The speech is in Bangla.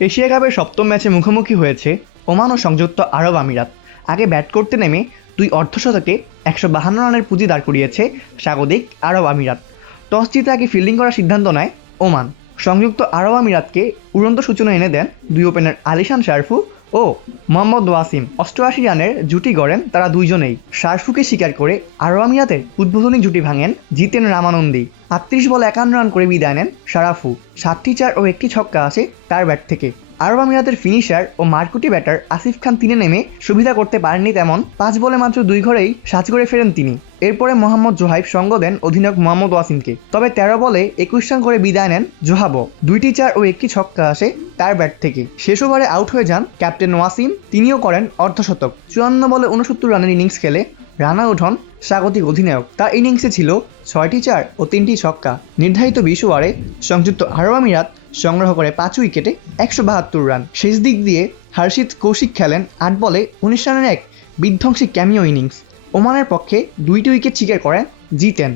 এশিয়া কাপের সপ্তম ম্যাচে মুখোমুখি হয়েছে ওমান ও সংযুক্ত আরব আমিরাত। আগে ব্যাট করতে নেমে দুই অর্ধশতকে একশো বাহান্ন রানের পুঁজি দাঁড় করিয়েছে স্বাগতিক আরব আমিরাত। টস জিতে আগে ফিল্ডিং করার সিদ্ধান্ত নেয় ওমান। সংযুক্ত আরব আমিরাতকে উড়ন্ত সূচনা এনে দেন দুই ওপেনার আলিশান শারফু ও মোহাম্মদ ওয়াসিম অষ্টআশি রানের জুটি গড়েন তারা দুইজনেই। শারফুকে স্বীকার করে আরোয়ামিয়াতে উদ্বোধনী জুটি ভাঙেন জিতেন রামানন্দী। আটত্রিশ বল একান্ন রান করে বিদায় নেন শারাফু। সাতটি চার ও একটি ছক্কা আসে তার ব্যাট থেকে। আরব আমিরাতের ফিনিশার ও মারকুটি ব্যাটার আসিফ খান তিনে নেমে সুবিধা করতে পারেননি তেমন। পাঁচ বলে মাত্র দুই ঘরেই সাজ করে ফেরেন তিনি। এরপরে মোহাম্মদ জোহাইব সঙ্গ দেন অধিনায়ক মোহাম্মদ ওয়াসিমকে। তবে তেরো বলে একুশ রান করে বিদায় নেন জোহাবো দুইটি চার ও একটি ছক্কা আসে তার ব্যাট থেকে। শেষ ওভারে আউট হয়ে যান ক্যাপ্টেন ওয়াসিম, তিনিও করেন অর্ধশতক চুয়ান্ন বলে উনসত্তর রানের ইনিংস খেলে রান উঠন স্বাগতিক অধিনায়ক। তার ইনিংসে ছিল ছয়টি চার ও তিনটি ছক্কা। নির্ধারিত বিশ ওয়ারে সংযুক্ত আরব আমিরাত সংগ্রহ করে পাঁচ উইকেটে একশো বাহাত্তর রান। শেষ দিক দিয়ে হর্ষিত কৌশিক খেলেন আট বলে উনিশ রানের এক বিধ্বংসী ক্যামিও ইনিংস। ওমানের পক্ষে দুইটি উইকেট শিকার করেন জিতেন।